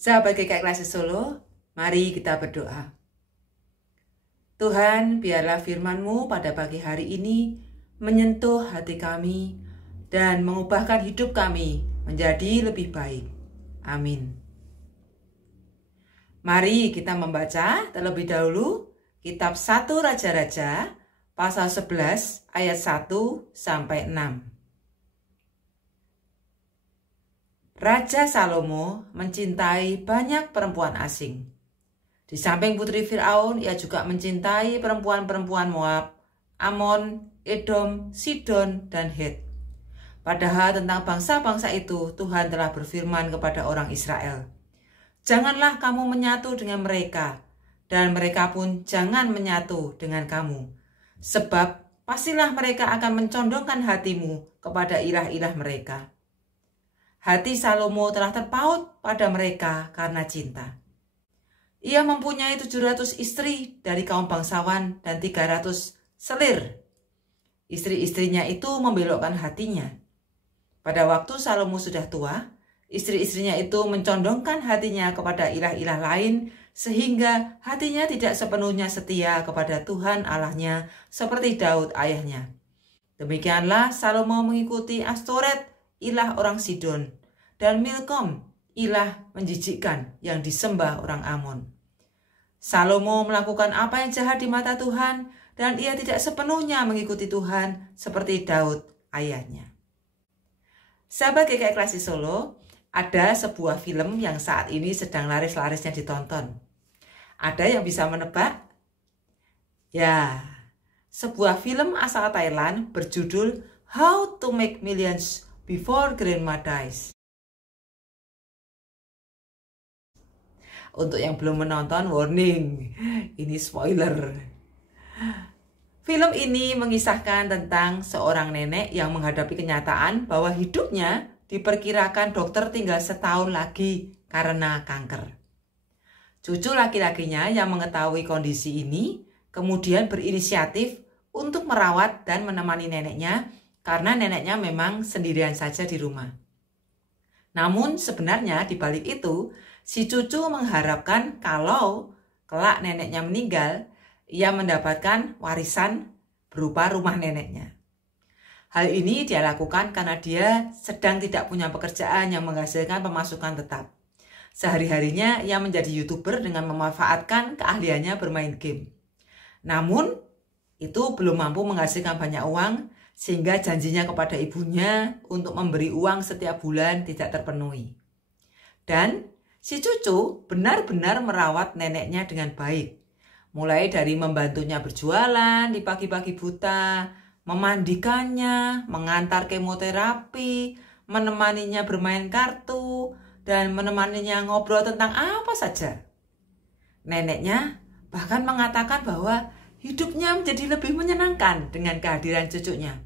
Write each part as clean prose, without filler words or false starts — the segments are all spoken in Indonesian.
Sahabat GKI Klase Solo, mari kita berdoa. Tuhan, biarlah firman-Mu pada pagi hari ini menyentuh hati kami dan mengubahkan hidup kami menjadi lebih baik. Amin. Mari kita membaca terlebih dahulu kitab 1 Raja-Raja pasal 11 ayat 1 sampai 6. Raja Salomo mencintai banyak perempuan asing. Di samping putri Firaun, ia juga mencintai perempuan-perempuan Moab, Amon, Edom, Sidon, dan Het. Padahal tentang bangsa-bangsa itu, Tuhan telah berfirman kepada orang Israel, "Janganlah kamu menyatu dengan mereka, dan mereka pun jangan menyatu dengan kamu. Sebab pastilah mereka akan mencondongkan hatimu kepada ilah-ilah mereka." Hati Salomo telah terpaut pada mereka karena cinta. Ia mempunyai 700 istri dari kaum bangsawan dan 300 selir. Istri-istrinya itu membelokkan hatinya. Pada waktu Salomo sudah tua, istri-istrinya itu mencondongkan hatinya kepada ilah-ilah lain sehingga hatinya tidak sepenuhnya setia kepada Tuhan Allahnya seperti Daud ayahnya. Demikianlah Salomo mengikuti Astoret, ilah orang Sidon, dan Milkom, ilah menjijikkan yang disembah orang Amon. Salomo melakukan apa yang jahat di mata Tuhan, dan ia tidak sepenuhnya mengikuti Tuhan seperti Daud ayahnya. Sahabat GKI Klase Solo, ada sebuah film yang saat ini sedang laris-larisnya ditonton. Ada yang bisa menebak? Ya, sebuah film asal Thailand berjudul How to Make Millions Before Grandma Dies. Untuk yang belum menonton, warning, ini spoiler. Film ini mengisahkan tentang seorang nenek yang menghadapi kenyataan bahwa hidupnya diperkirakan dokter tinggal setahun lagi karena kanker. Cucu laki-lakinya yang mengetahui kondisi ini kemudian berinisiatif untuk merawat dan menemani neneknya karena neneknya memang sendirian saja di rumah. Namun sebenarnya di balik itu, si cucu mengharapkan kalau kelak neneknya meninggal, ia mendapatkan warisan berupa rumah neneknya. Hal ini dia lakukan karena dia sedang tidak punya pekerjaan yang menghasilkan pemasukan tetap. Sehari-harinya ia menjadi YouTuber dengan memanfaatkan keahliannya bermain game. Namun, itu belum mampu menghasilkan banyak uang sehingga janjinya kepada ibunya untuk memberi uang setiap bulan tidak terpenuhi. Dan si cucu benar-benar merawat neneknya dengan baik. Mulai dari membantunya berjualan di pagi-pagi buta, memandikannya, mengantar kemoterapi, menemaninya bermain kartu, dan menemaninya ngobrol tentang apa saja. Neneknya bahkan mengatakan bahwa hidupnya menjadi lebih menyenangkan dengan kehadiran cucunya.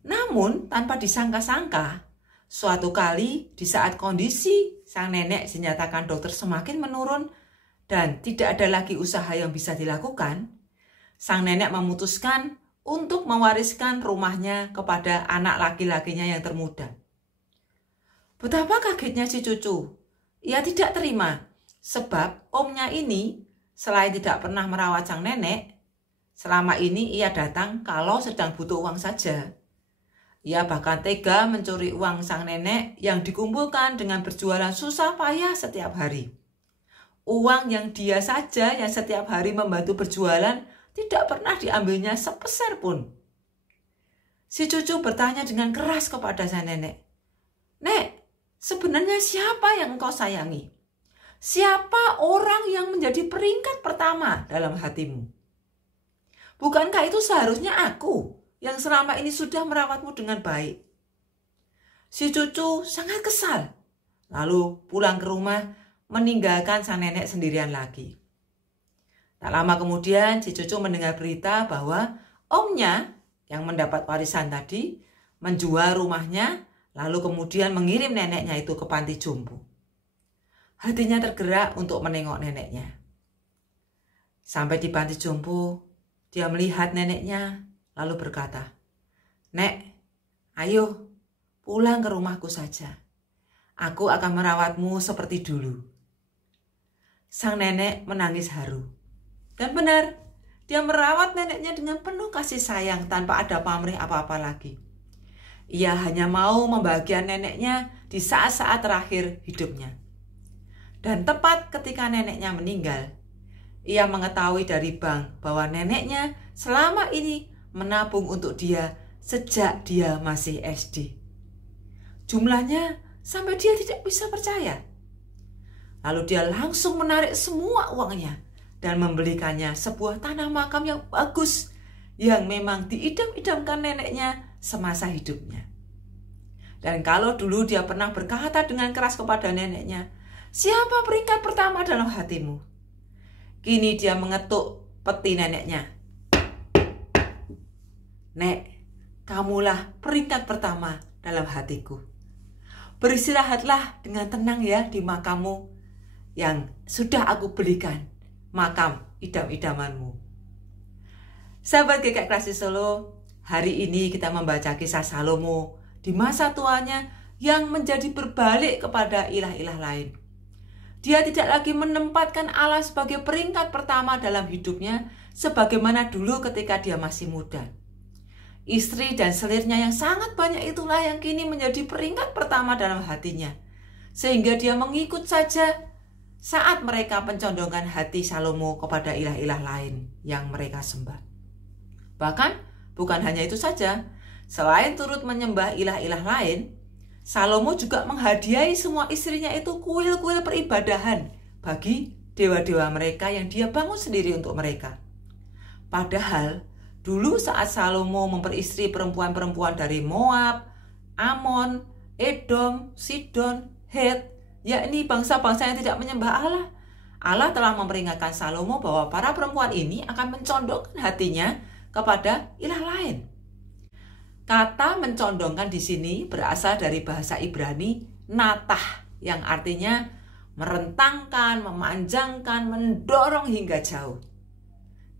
Namun tanpa disangka-sangka, suatu kali di saat kondisi sang nenek dinyatakan dokter semakin menurun dan tidak ada lagi usaha yang bisa dilakukan, sang nenek memutuskan untuk mewariskan rumahnya kepada anak laki-lakinya yang termuda. Betapa kagetnya si cucu. Ia tidak terima sebab omnya ini selain tidak pernah merawat sang nenek, selama ini ia datang kalau sedang butuh uang saja. Ia bahkan tega mencuri uang sang nenek yang dikumpulkan dengan berjualan susah payah setiap hari. Uang yang dia saja yang setiap hari membantu berjualan tidak pernah diambilnya sepeser pun. Si cucu bertanya dengan keras kepada sang nenek, "Nek, sebenarnya siapa yang engkau sayangi? Siapa orang yang menjadi peringkat pertama dalam hatimu? Bukankah itu seharusnya aku yang selama ini sudah merawatmu dengan baik?" Si cucu sangat kesal, lalu pulang ke rumah meninggalkan sang nenek sendirian lagi. Tak lama kemudian si cucu mendengar berita bahwa omnya yang mendapat warisan tadi menjual rumahnya lalu kemudian mengirim neneknya itu ke panti jompo. Hatinya tergerak untuk menengok neneknya. Sampai di panti jompo, dia melihat neneknya lalu berkata, "Nek, ayo pulang ke rumahku saja. Aku akan merawatmu seperti dulu. Sang nenek menangis haru. Dan benar, dia merawat neneknya dengan penuh kasih sayang tanpa ada pamrih apa-apa lagi. Ia hanya mau membahagiakan neneknya di saat-saat terakhir hidupnya. Dan tepat ketika neneknya meninggal, ia mengetahui dari bank bahwa neneknya selama ini menabung untuk dia sejak dia masih SD. Jumlahnya sampai dia tidak bisa percaya. Lalu dia langsung menarik semua uangnya dan membelikannya sebuah tanah makam yang bagus yang memang diidam-idamkan neneknya semasa hidupnya. Dan kalau dulu dia pernah berkata dengan keras kepada neneknya, "Siapa peringkat pertama dalam hatimu?" Kini dia mengetuk peti neneknya. "Nek, kamulah peringkat pertama dalam hatiku. Beristirahatlah dengan tenang ya di makammu yang sudah aku belikan, makam idam-idamanmu." Sahabat GKI Klasik Solo, hari ini kita membaca kisah Salomo di masa tuanya yang menjadi berbalik kepada ilah-ilah lain. Dia tidak lagi menempatkan Allah sebagai peringkat pertama dalam hidupnya sebagaimana dulu ketika dia masih muda. Istri dan selirnya yang sangat banyak itulah yang kini menjadi peringkat pertama dalam hatinya. Sehingga dia mengikut saja saat mereka mencondongkan hati Salomo kepada ilah-ilah lain yang mereka sembah. Bahkan bukan hanya itu saja, selain turut menyembah ilah-ilah lain, Salomo juga menghadiahi semua istrinya itu kuil-kuil peribadahan bagi dewa-dewa mereka yang dia bangun sendiri untuk mereka. Padahal dulu saat Salomo memperistri perempuan-perempuan dari Moab, Amon, Edom, Sidon, Het, yakni bangsa-bangsa yang tidak menyembah Allah, Allah telah memperingatkan Salomo bahwa para perempuan ini akan mencondongkan hatinya kepada ilah lain. Kata mencondongkan di sini berasal dari bahasa Ibrani natah, yang artinya merentangkan, memanjangkan, mendorong hingga jauh.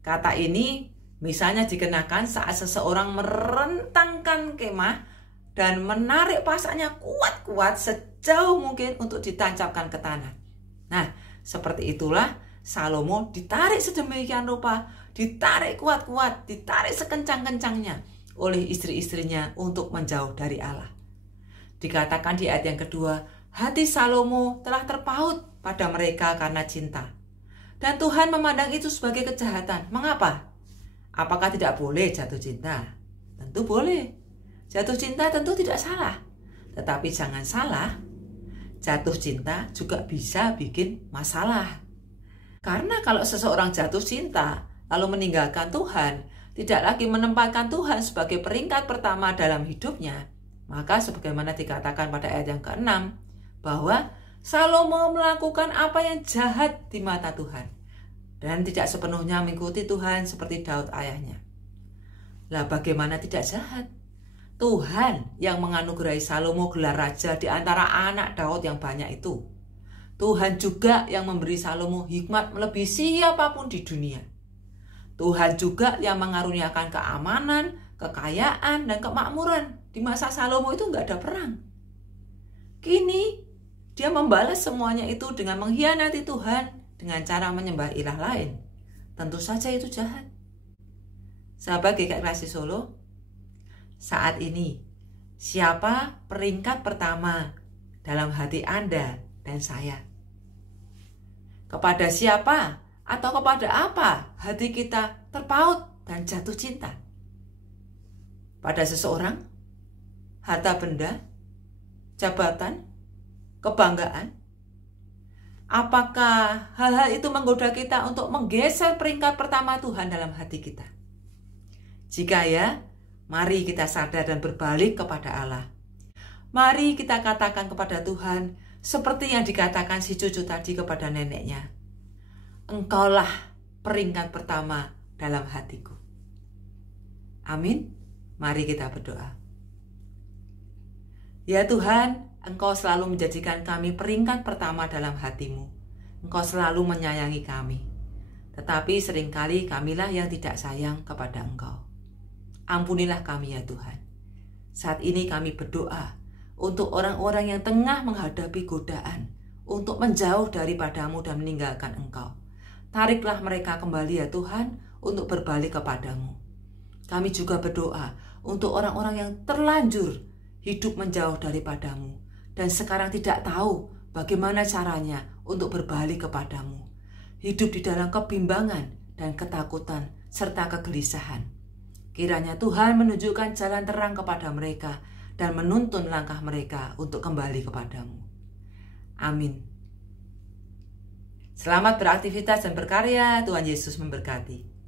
Kata ini misalnya dikenakan saat seseorang merentangkan kemah dan menarik pasaknya kuat-kuat sejauh mungkin untuk ditancapkan ke tanah. Nah, seperti itulah Salomo ditarik sedemikian rupa, ditarik kuat-kuat, ditarik sekencang-kencangnya oleh istri-istrinya untuk menjauh dari Allah. Dikatakan di ayat yang kedua, hati Salomo telah terpaut pada mereka karena cinta. Dan Tuhan memandang itu sebagai kejahatan. Mengapa? Apakah tidak boleh jatuh cinta? Tentu boleh. Jatuh cinta tentu tidak salah. Tetapi jangan salah, jatuh cinta juga bisa bikin masalah. Karena kalau seseorang jatuh cinta lalu meninggalkan Tuhan, tidak lagi menempatkan Tuhan sebagai peringkat pertama dalam hidupnya, maka sebagaimana dikatakan pada ayat yang ke-6, bahwa Salomo melakukan apa yang jahat di mata Tuhan dan tidak sepenuhnya mengikuti Tuhan seperti Daud ayahnya. Lah bagaimana tidak jahat? Tuhan yang menganugerahi Salomo gelar raja di antara anak Daud yang banyak itu. Tuhan juga yang memberi Salomo hikmat melebihi siapapun di dunia. Tuhan juga yang mengaruniakan keamanan, kekayaan, dan kemakmuran. Di masa Salomo itu nggak ada perang. Kini dia membalas semuanya itu dengan mengkhianati Tuhan dengan cara menyembah ilah lain. Tentu saja itu jahat. Sahabat GKI Klasik Solo, saat ini siapa peringkat pertama dalam hati Anda dan saya? Kepada siapa atau kepada apa hati kita terpaut dan jatuh cinta? Pada seseorang, harta benda, jabatan, kebanggaan? Apakah hal-hal itu menggoda kita untuk menggeser peringkat pertama Tuhan dalam hati kita? Jika ya, mari kita sadar dan berbalik kepada Allah. Mari kita katakan kepada Tuhan seperti yang dikatakan si cucu tadi kepada neneknya. Engkaulah peringkat pertama dalam hatiku. Amin. Mari kita berdoa. Ya Tuhan, Engkau selalu menjadikan kami peringkat pertama dalam hatimu. Engkau selalu menyayangi kami. Tetapi seringkali kamilah yang tidak sayang kepada Engkau. Ampunilah kami ya Tuhan. Saat ini kami berdoa untuk orang-orang yang tengah menghadapi godaan untuk menjauh daripadamu dan meninggalkan Engkau. Tariklah mereka kembali ya Tuhan untuk berbalik kepadamu. Kami juga berdoa untuk orang-orang yang terlanjur hidup menjauh daripadamu dan sekarang tidak tahu bagaimana caranya untuk berbalik kepadamu. Hidup di dalam kebimbangan dan ketakutan serta kegelisahan. Kiranya Tuhan menunjukkan jalan terang kepada mereka dan menuntun langkah mereka untuk kembali kepadamu. Amin. Selamat beraktivitas dan berkarya. Tuhan Yesus memberkati.